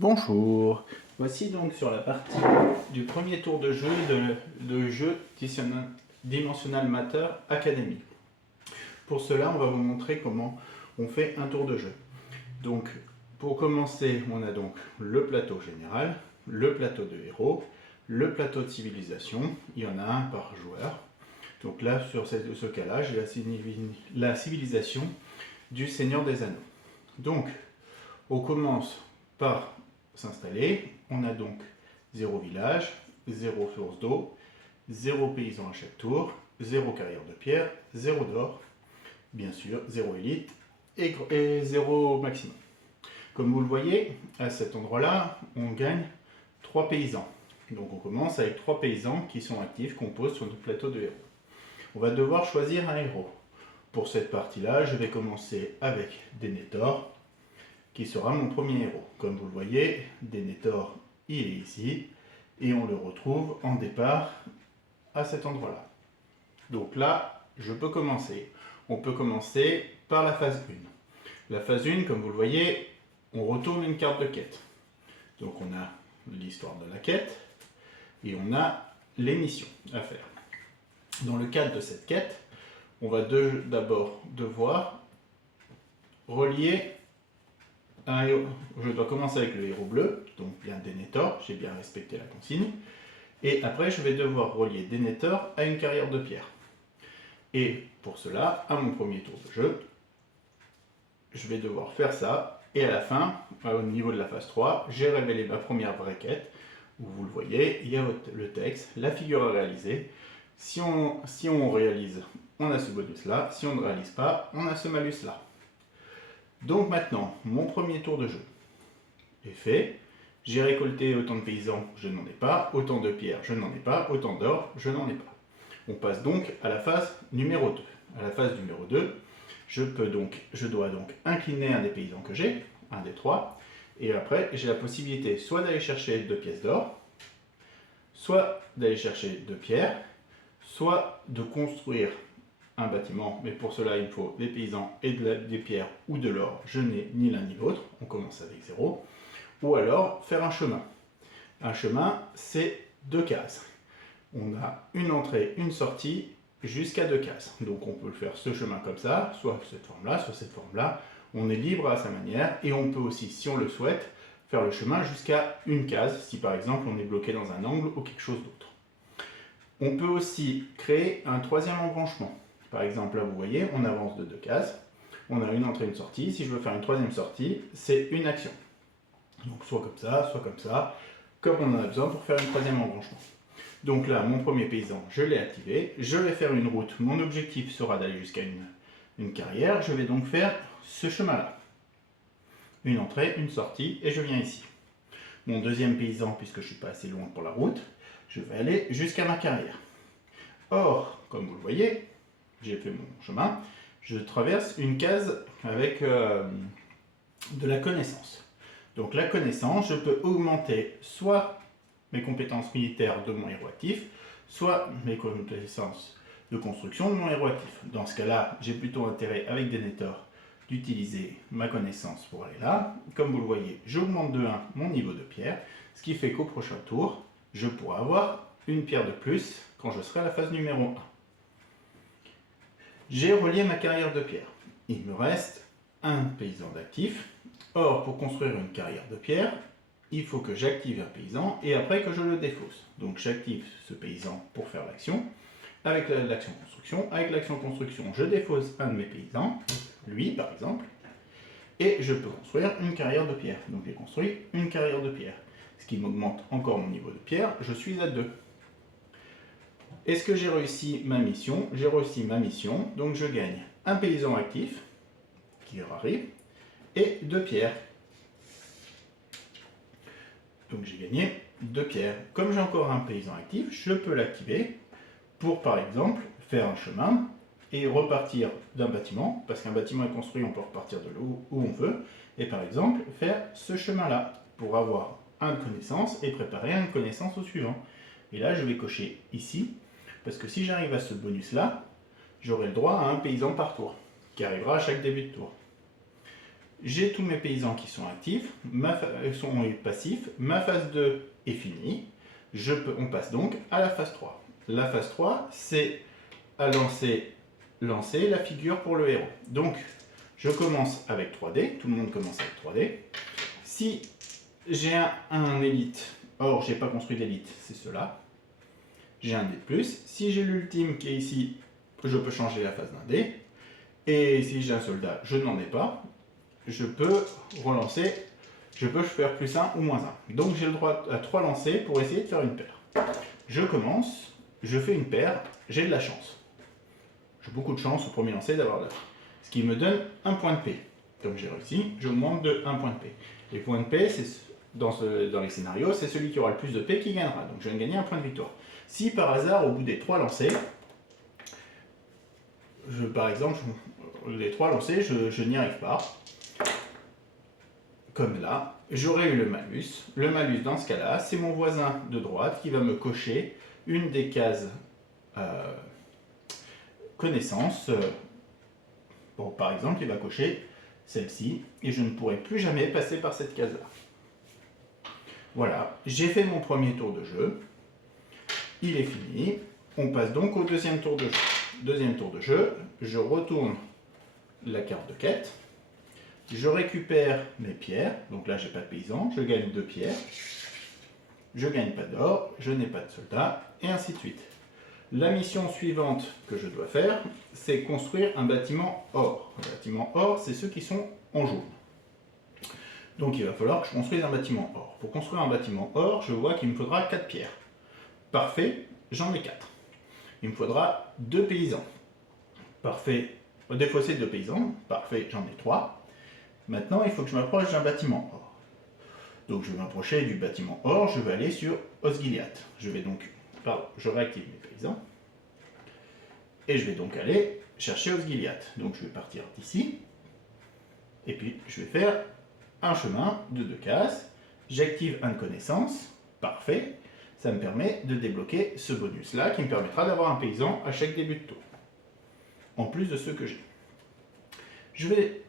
Bonjour, voici donc sur la partie du premier tour de jeu de jeu Dimensional Matter Academy. Pour cela, on va vous montrer comment on fait un tour de jeu. Donc, pour commencer, on a donc le plateau général, le plateau de héros, le plateau de civilisation, il y en a un par joueur. Donc là, sur ce cas-là, j'ai la civilisation du Seigneur des Anneaux. Donc, on commence par s'installer. On a donc 0 village, 0 source d'eau, 0 paysan à chaque tour, 0 carrière de pierre, 0 d'or, bien sûr, 0 élite et 0 maximum. Comme vous le voyez, à cet endroit-là, on gagne 3 paysans. Donc on commence avec 3 paysans qui sont actifs, qu'on pose sur notre plateau de héros. On va devoir choisir un héros. Pour cette partie-là, je vais commencer avec Denethor, qui sera mon premier héros. Comme vous le voyez, Denethor, il est ici, et on le retrouve en départ à cet endroit-là. Donc là, je peux commencer. On peut commencer par la phase 1. La phase 1, comme vous le voyez, on retourne une carte de quête. Donc on a l'histoire de la quête, et on a les missions à faire. Dans le cadre de cette quête, on va d'abord devoir relier un héros. Je dois commencer avec le héros bleu, donc bien Denethor, j'ai bien respecté la consigne. Et après, je vais devoir relier Denethor à une carrière de pierre. Et pour cela, à mon premier tour de jeu, je vais devoir faire ça. Et à la fin, au niveau de la phase 3, j'ai révélé ma première vraie quête, où vous le voyez, il y a le texte, la figure à réaliser. Si on réalise, on a ce bonus-là. Si on ne réalise pas, on a ce malus-là. Donc maintenant, mon premier tour de jeu est fait. J'ai récolté autant de paysans, je n'en ai pas. Autant de pierres, je n'en ai pas. Autant d'or, je n'en ai pas. On passe donc à la phase numéro 2. À la phase numéro 2, je dois donc incliner un des paysans que j'ai, un des 3. Et après, j'ai la possibilité soit d'aller chercher 2 pièces d'or, soit d'aller chercher 2 pierres, soit de construire un bâtiment, mais pour cela il faut des paysans et des pierres ou de l'or. Je n'ai ni l'un ni l'autre, on commence avec 0. Ou alors faire un chemin. Un chemin, c'est 2 cases. On a une entrée, une sortie, jusqu'à 2 cases. Donc on peut faire ce chemin comme ça, soit cette forme-là, soit cette forme-là. On est libre à sa manière, et on peut aussi, si on le souhaite, faire le chemin jusqu'à une case, si par exemple on est bloqué dans un angle ou quelque chose d'autre. On peut aussi créer un troisième embranchement. Par exemple, là vous voyez, on avance de 2 cases, on a une entrée, une sortie. Si je veux faire une troisième sortie, c'est une action. Donc soit comme ça, comme on en a besoin pour faire un troisième embranchement. Donc là, mon premier paysan, je l'ai activé, je vais faire une route. Mon objectif sera d'aller jusqu'à une carrière. Je vais donc faire ce chemin-là. Une entrée, une sortie, et je viens ici. Mon deuxième paysan, puisque je ne suis pas assez loin pour la route, je vais aller jusqu'à ma carrière. Or, comme vous le voyez, j'ai fait mon chemin, je traverse une case avec de la connaissance. Donc la connaissance, je peux augmenter soit mes compétences militaires de mon héros actif, soit mes connaissances de construction de mon héros actif. Dans ce cas-là, j'ai plutôt intérêt avec Denethor d'utiliser ma connaissance pour aller là. Comme vous le voyez, j'augmente de 1 mon niveau de pierre, ce qui fait qu'au prochain tour, je pourrai avoir une pierre de plus quand je serai à la phase numéro 1. J'ai relié ma carrière de pierre. Il me reste un paysan d'actif. Or, pour construire une carrière de pierre, il faut que j'active un paysan et après que je le défausse. Donc j'active ce paysan pour faire l'action. Avec l'action construction, je défausse un de mes paysans, lui par exemple, et je peux construire une carrière de pierre. Donc j'ai construit une carrière de pierre, ce qui m'augmente encore mon niveau de pierre. Je suis à 2. Est-ce que j'ai réussi ma mission? J'ai réussi ma mission, donc je gagne un paysan actif, qui arrive, et 2 pierres. Donc j'ai gagné 2 pierres. Comme j'ai encore un paysan actif, je peux l'activer pour, par exemple, faire un chemin et repartir d'un bâtiment, parce qu'un bâtiment est construit, on peut repartir de là où on veut, et par exemple, faire ce chemin-là, pour avoir un de connaissance et préparer un de connaissance au suivant. Et là, je vais cocher ici, parce que si j'arrive à ce bonus-là, j'aurai le droit à un paysan par tour, qui arrivera à chaque début de tour. J'ai tous mes paysans qui sont actifs, sont passifs, ma phase 2 est finie. On passe donc à la phase 3. La phase 3, c'est à lancer la figure pour le héros. Donc, je commence avec 3D, tout le monde commence avec 3D. Si j'ai un élite, or j'ai pas construit d'élite, c'est cela. J'ai un dé de plus. Si j'ai l'ultime qui est ici, je peux changer la phase d'un dé. Et si j'ai un soldat, je n'en ai pas. Je peux relancer, je peux faire plus 1 ou moins 1. Donc j'ai le droit à 3 lancers pour essayer de faire une paire. Je commence, je fais une paire, j'ai de la chance. J'ai beaucoup de chance au premier lancer d'avoir de la paire. Ce qui me donne un point de paix. Comme j'ai réussi, j'augmente de 1 point de paix. Les points de paix, dans les scénarios, c'est celui qui aura le plus de paix qui gagnera. Donc je viens de gagner un point de victoire. Si par hasard, au bout des 3 lancers, par exemple, les 3 lancers, je n'y arrive pas, comme là, j'aurais eu le malus. Le malus, dans ce cas-là, c'est mon voisin de droite qui va me cocher une des cases connaissances. Bon, par exemple, il va cocher celle-ci, et je ne pourrai plus jamais passer par cette case-là. Voilà, j'ai fait mon premier tour de jeu. Il est fini. On passe donc au deuxième tour de jeu. Deuxième tour de jeu, je retourne la carte de quête. Je récupère mes pierres, donc là j'ai pas de paysan, je gagne 2 pierres, je gagne pas d'or, je n'ai pas de soldats, et ainsi de suite. La mission suivante que je dois faire, c'est construire un bâtiment or. Un bâtiment or, c'est ceux qui sont en jaune. Donc il va falloir que je construise un bâtiment or. Pour construire un bâtiment or, je vois qu'il me faudra 4 pierres. Parfait, j'en ai 4. Il me faudra 2 paysans. Parfait, défausser 2 paysans, parfait, j'en ai 3. Maintenant, il faut que je m'approche d'un bâtiment or. Donc je vais m'approcher du bâtiment or, je vais aller sur Osgiliath. Je réactive mes paysans. Et je vais donc aller chercher Osgiliath. Donc je vais partir d'ici. Et puis je vais faire un chemin de 2 cases. J'active un de connaissance. Parfait. Ça me permet de débloquer ce bonus-là qui me permettra d'avoir un paysan à chaque début de tour. En plus de ceux que j'ai. Je vais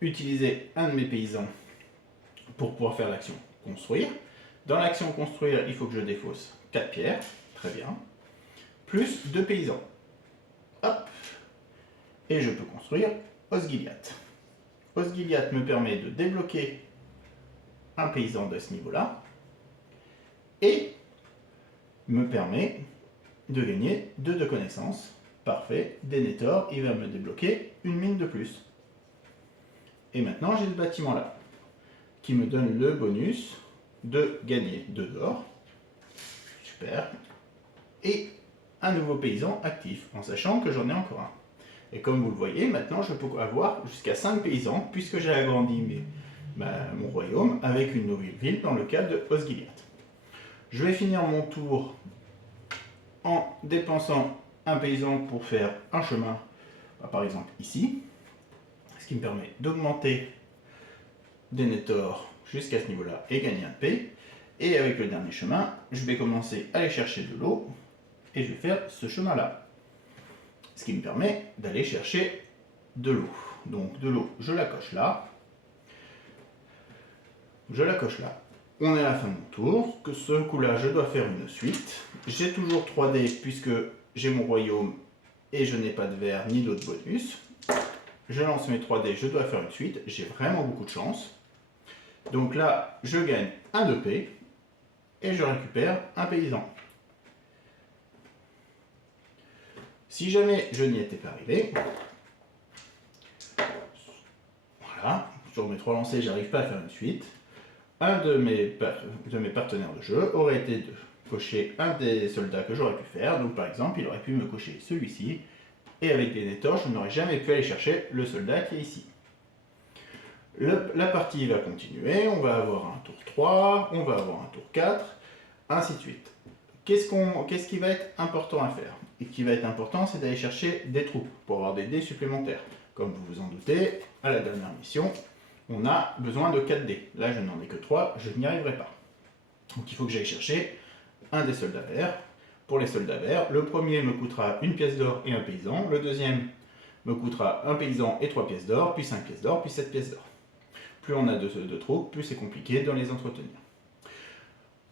utiliser un de mes paysans pour pouvoir faire l'action construire. Dans l'action construire, il faut que je défausse 4 pierres, très bien, plus 2 paysans. Hop, et je peux construire Osgiliath. Osgiliath me permet de débloquer un paysan de ce niveau-là et me permet de gagner 2 de connaissances. Parfait, Denethor, il va me débloquer une mine de plus. Et maintenant, j'ai ce bâtiment-là, qui me donne le bonus de gagner 2 d'or. Super. Et un nouveau paysan actif, en sachant que j'en ai encore un. Et comme vous le voyez, maintenant, je peux avoir jusqu'à 5 paysans, puisque j'ai agrandi mon royaume avec une nouvelle ville dans le cadre de Osgiliath. Je vais finir mon tour en dépensant un paysan pour faire un chemin, par exemple ici, ce qui me permet d'augmenter Denethor jusqu'à ce niveau-là et gagner un P. Et avec le dernier chemin, je vais commencer à aller chercher de l'eau et je vais faire ce chemin-là. Ce qui me permet d'aller chercher de l'eau. Donc de l'eau, je la coche là. Je la coche là. On est à la fin de mon tour. Que ce coup-là, je dois faire une suite. J'ai toujours 3D puisque j'ai mon royaume et je n'ai pas de vert ni d'autres bonus. Je lance mes 3D, je dois faire une suite. J'ai vraiment beaucoup de chance. Donc là, je gagne un 2P et je récupère un paysan. Si jamais je n'y étais pas arrivé, voilà, sur mes 3 lancers, j'arrive pas à faire une suite. Un de mes partenaires de jeu aurait été de cocher un des soldats que j'aurais pu faire. Donc par exemple, il aurait pu me cocher celui-ci. Et avec Denethor, je n'aurais jamais pu aller chercher le soldat qui est ici. La partie va continuer, on va avoir un tour 3, on va avoir un tour 4, ainsi de suite. Qu'est-ce qui va être important à faire? Et qui va être important, c'est d'aller chercher des troupes pour avoir des dés supplémentaires. Comme vous vous en doutez, à la dernière mission, on a besoin de 4 dés. Là, je n'en ai que 3, je n'y arriverai pas. Donc il faut que j'aille chercher un des soldats verts. Pour les soldats verts, le premier me coûtera une pièce d'or et un paysan. Le deuxième me coûtera un paysan et 3 pièces d'or, puis 5 pièces d'or, puis 7 pièces d'or. Plus on a de troupes, plus c'est compliqué de les entretenir.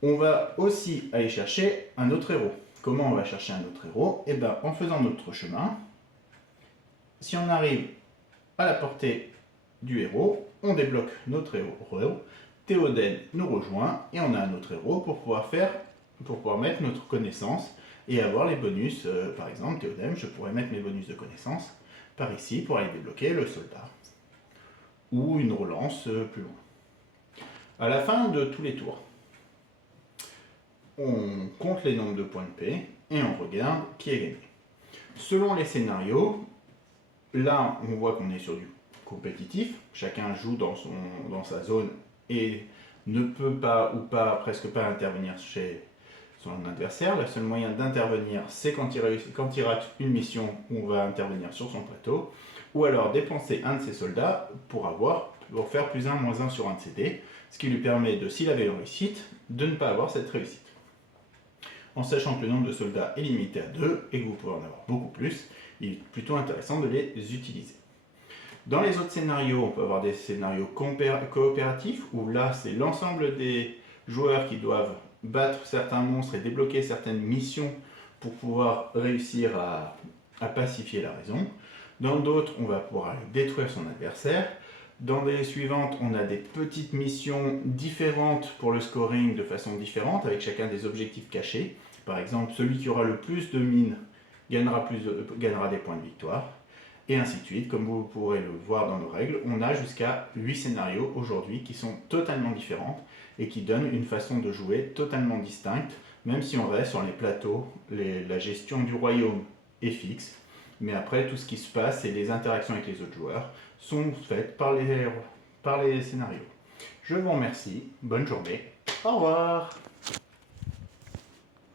On va aussi aller chercher un autre héros. Comment on va chercher un autre héros? Eh bien, en faisant notre chemin, si on arrive à la portée du héros, on débloque notre héros. Théoden nous rejoint et on a un autre héros pour pouvoir mettre notre connaissance et avoir les bonus. Par exemple, Théoden, je pourrais mettre mes bonus de connaissance par ici pour aller débloquer le soldat ou une relance plus loin. À la fin de tous les tours, on compte les nombres de points de paix et on regarde qui a gagné. Selon les scénarios, là on voit qu'on est sur du compétitif, chacun joue dans sa zone et ne peut pas ou presque pas intervenir chez son adversaire. Le seul moyen d'intervenir, c'est quand il rate une mission où on va intervenir sur son plateau, ou alors dépenser un de ses soldats pour faire plus 1, moins 1 sur un de ses dés, ce qui lui permet de, s'il avait une réussite, de ne pas avoir cette réussite. En sachant que le nombre de soldats est limité à 2 et que vous pouvez en avoir beaucoup plus, il est plutôt intéressant de les utiliser. Dans les autres scénarios, on peut avoir des scénarios coopératifs, où là, c'est l'ensemble des joueurs qui doivent battre certains monstres et débloquer certaines missions pour pouvoir réussir à pacifier la raison. Dans d'autres, on va pouvoir aller détruire son adversaire. Dans les suivantes, on a des petites missions différentes pour le scoring de façon différente, avec chacun des objectifs cachés. Par exemple, celui qui aura le plus de mines gagnera des points de victoire. Et ainsi de suite. Comme vous pourrez le voir dans nos règles, on a jusqu'à 8 scénarios aujourd'hui qui sont totalement différents et qui donnent une façon de jouer totalement distincte, même si on reste sur les plateaux, la gestion du royaume est fixe, mais après tout ce qui se passe et les interactions avec les autres joueurs sont faites par les scénarios. Je vous remercie, bonne journée, au revoir.